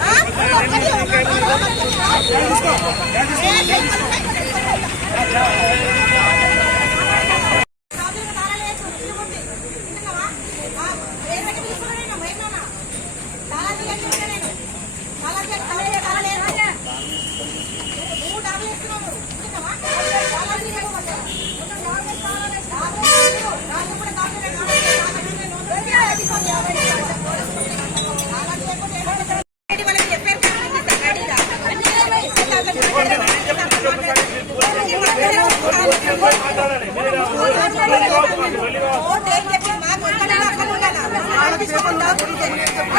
ఆ? దౌర్జన్యం చేస్తున్నావు.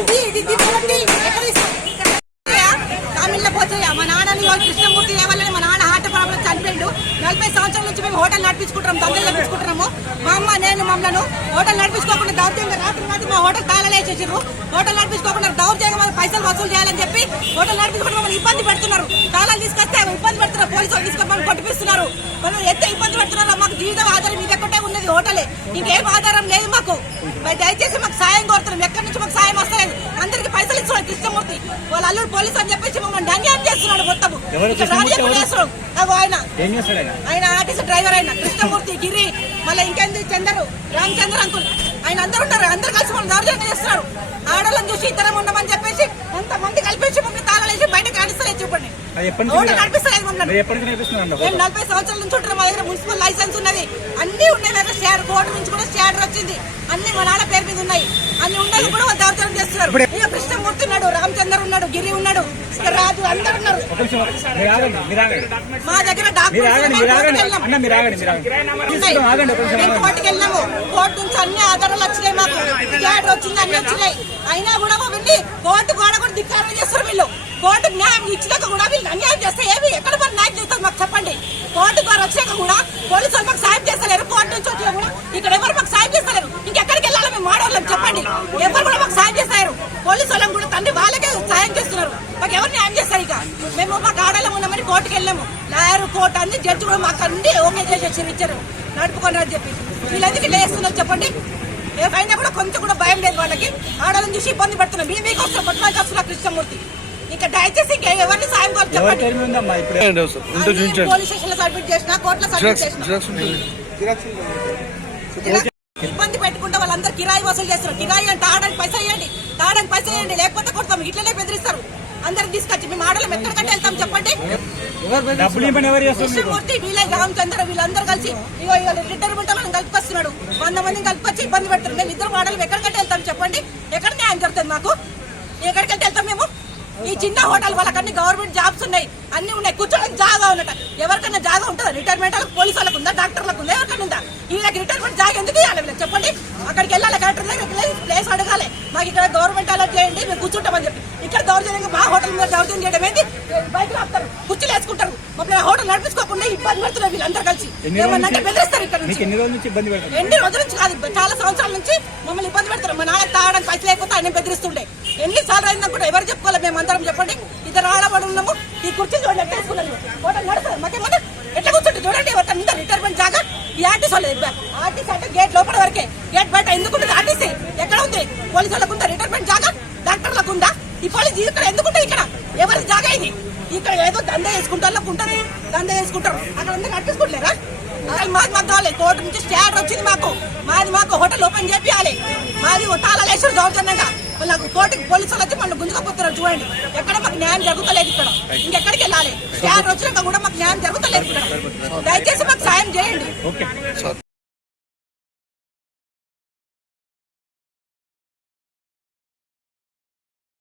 దౌర్జన్యం చేస్తున్నావు. పోతాయా మా నాన్నని వాళ్ళు కృష్ణమూర్తి లేవాలని మా నాన్న హార్ట్ ప్రాబ్లం చనిపోయిండు. నలభై సంవత్సరాల నుంచి మేము హోటల్ నడిపించుకుంటున్నాం దందలు నడిపించుకుంటున్నాము మా అమ్మ నేను మమ్మల్ని హోటల్ నడిపించుకోకుండా దౌర్జంగా రాత్రి రాత్రి మా హోటల్ తాళలేసేసారు హోటల్ నడిపించుకోకుండా దౌర్జంగా పైసలు వసూలు చేయాలని చెప్పి హోటల్ నడిపించుకుంటే మమ్మల్ని ఇబ్బంది పెడుతున్నారు. తాళాలు తీసుకొస్తే ఇబ్బంది పెడుతున్నారు. పోలీసు తీసుకొని మమ్మల్ని కొట్టిపిస్తున్నారు. మనం ఎంత ఇబ్బంది పెడుతున్నారో మాకు జీవితం ఆధారం ఇది ఒక్కటే ఉన్నది హోటలే. ఇంకేం ఆధారం లేదు మాకు. దయచేసి మాకు సాయం కోరుతున్నాం. ఎక్కడి నుంచి మాకు సాయం వస్తలేదు కృష్ణమూర్తి వాళ్ళ అల్లుడు పోలీసు అని చెప్పేసి మమ్మల్ని అన్యాయం చేస్తున్నాడు మొత్తం ఎవరు ఇక్కడ కృష్ణమూర్తి రానియకుండా ఎవరు? చేస్తున్నాడు. అగో ఆయన. ఆయన? ఆర్టీసీ డ్రైవర్ ఆయన. కృష్ణమూర్తి గిరి మళ్ళీ ఇంకెంది? చందరు రామచంద్ర అంకుల్. ఆయన అందరు ఉన్నారు. అందరు కలిసి మనం దౌర్జన్యం చేస్తున్నారు. ఆడలను చూసి ఇతరం ఉండమని చెప్పేసి కొంతమంది కలిపేసి మమ్మల్ని తాళాలేసి బయటకు నుంచి ఓట్లు నడిపిస్తలేదు మమ్మల్ని. నలభై సంవత్సరాల నుంచి ఉంటున్నాం మా దగ్గర మున్సిపల్ లైసెన్స్ ఉన్నది. అన్ని ఉన్నాయి దగ్గర షేర్ కోర్టు నుంచి కూడా షేర్ వచ్చింది. అన్ని మా నాన్న పేరు మీద ఉన్నాయి. అన్ని ఉన్నాయి. కూడా వాళ్ళు దౌర్జన్యం చేస్తున్నారు. ఉన్నాడు గిరి ఉన్నాడు. రాజు అందరు ఉన్నారు. మా దగ్గర. కోర్టుకి వెళ్ళాము. కోర్టు నుంచి అన్ని ఆధారాలు వచ్చినాయి మాకు. వచ్చింది అన్ని వచ్చినాయి. అయినా కూడా వెళ్ళి కోర్టు కూడా కూడా ధిక్కారం చేస్తారు వీళ్ళు. కోర్టు న్యాయం ఇచ్చినాక కూడా వీళ్ళు అన్యాయం చేస్తే ఏమి? ఎక్కడ మరి న్యాయం చేస్తారు మాకు చెప్పండి. కోర్టు ద్వారా వచ్చాక కూడా పోలీసు వాళ్ళు మాకు సాయం చేస్తలేరు. కోర్టు నుంచి వచ్చాక కూడా ఇక్కడ ఎవరు మాకు సాయం చేస్తలేరు. ఇంకెక్కడికి వెళ్ళాలి మేము మాడవాళ్ళం చెప్పండి. ఎవరు కూడా మాకు సాయం చేస్తారు పోలీసు వాళ్ళని కూడా తండ్రి వాళ్ళకే సాయం చేస్తున్నారు మాకు ఎవరు న్యాయం చేస్తారు ఇక? మేము మాకు ఆడాలం ఉన్నామని కోర్టుకి వెళ్ళాము. లాయర్ కోర్టు అన్ని జడ్జి కూడా మాకు అన్ని ఓకే చేసేసి ఇచ్చారు. నడుపుకొని అని చెప్పి. వీళ్ళెందుకు ఇట్లా చేస్తున్నారు చెప్పండి. ఏమైనా కూడా కొంచెం కూడా భయం లేదు వాళ్ళకి. ఆడాలని చూసి ఇబ్బంది పడుతున్నాం. మీ మీకు వస్తున్నా పట్టుకోవాలి వస్తున్నా కృష్ణమూర్తి. ఇంకా దయచేసి ఇంకా ఎవరిని సాయం కావాలి చెప్పండి. పోలీస్ స్టేషన్లో సబ్మిట్ చేసిన కోర్టులో సబ్మిట్ చేసిన. ఇబ్బంది పెట్టుకుంటే వాళ్ళందరూ కిరాయి వసూలు చేస్తారు. కిరాయి అంటే తాడని పైసలు ఇవ్వండి తాడని పైసలు ఇవ్వండి లేకపోతే కొడతాం. ఇట్లనే బెదిరిస్తారు. అందరికి తీసుకొచ్చి మేము ఆడలం ఎక్కడికంటే వెళ్తాం చెప్పండి? కృష్ణమూర్తి వీలై రామచంద్ర వీళ్ళందరూ కలిసి ఇగో ఇవాళ రిటైర్మెంట్ వాళ్ళని కలుపుకొస్తున్నాడు వంద మందిని కలుపుకొచ్చి ఇబ్బంది పెడతారు. మేము ఇద్దరు వాడలు ఎక్కడికంటే వెళ్తాం చెప్పండి. ఎక్కడ న్యాయం జరుగుతుంది మాకు? ఎక్కడికంటే వెళ్తాం మేము? ఈ చిన్న హోటల్ వాళ్ళకన్నీ గవర్నమెంట్ జాబ్స్ ఉన్నాయి. అన్ని ఉన్నాయి. కూర్చోడానికి జాగా ఉన్నట ఎవరికైనా జాగా ఉంటుందా? రిటైర్మెంట్ వాళ్ళకి పోలీసు వాళ్ళకు ఉందా? డాక్టర్లకు ఉందా? ఎవరికైనా ఉందా? వీళ్ళకి రిటైర్మెంట్ జాగా ఎందుకు ఇవ్వాలి వీళ్ళకి చెప్పండి. అక్కడికి వెళ్ళాలి. కలెక్టర్ వెళ్ళి ప్లేస్ అడగాలి. మాకు ఇక్కడ గవర్నమెంట్ అలర్ట్ చేయండి మేము కూర్చుంటామని చెప్పి. ఇక్కడ దౌర్జన్యంగా మా హోటల్ మీద దౌర్జన్యం చేయడం ఏంటి? బయట ఆపుతారు కుర్చీలు వేసుకుంటారు. మమ్మల్ని హోటల్ నడిపించుకోకుండా ఇబ్బంది పెడుతున్నారు వీళ్ళందరూ కలిసి. ఏమన్నా బెదిరిస్తారు ఇక్కడ నుంచి. ఎన్ని రోజుల నుంచి ఇబ్బంది పెడతారు? ఎన్ని రోజుల నుంచి కాదు చాలా సంవత్సరాల నుంచి మమ్మల్ని ఇబ్బంది పెడతారు. మా నాన్న తాగడానికి పైసలు లేకపోతే ఆయన బెదిరిస్తుండే. ఎన్ని సార్లు అయిందా కూడా ఎవరు చెప్పుకోవాలి మేము అందరం చెప్పండి. ఇద్దరు ఆడబడి ఉన్నాము ఈ కుర్చీ చూడండి ఎట్లా వేసుకున్నాను హోటల్ నడుస్తుంది మాకేమన్నా ఎట్లా కూర్చుంటే చూడండి ఎవరికైనా ఉందా రిటైర్మెంట్ జాగా ఈ ఆర్టీసీ వాళ్ళు ఆర్టీసీ అంటే గేట్ లోపల వరకే గేట్ బయట ఎందుకు ఉంటుంది ఆర్టీసీ ఎక్కడ ఉంది పోలీసు వాళ్ళకు ఉందా రిటైర్మెంట్ జాగా డాక్టర్లకు ఉందా ఈ పోలీసు ఇక్కడ ఎందుకుంటే ఇక్కడ? ఎవరి జాగా ఇది? ఇక్కడ ఏదో దందా వేసుకుంటారు ఉంటుంది దందా వేసుకుంటారు. అక్కడ అందరూ అసలు మాది మాకు కావాలి. కోర్టు నుంచి స్టే ఆర్డర్ వచ్చింది మాకు. మాది మాకు హోటల్ ఓపెన్ చేపియాలి. మాది తాళాలేసారు దౌర్జన్యంగా. వాళ్ళకు కోర్టుకి పోలీసులు వచ్చి మనం గుంజుకపోతున్నారు చూడండి. ఎక్కడ మాకు న్యాయం జరుగుతలేదు ఇక్కడ. ఇంకెక్కడికి వెళ్ళాలి? స్టే ఆర్డర్ వచ్చినాక కూడా మాకు న్యాయం జరుగుతలేదు ఇక్కడ. దయచేసి మాకు సాయం చేయండి.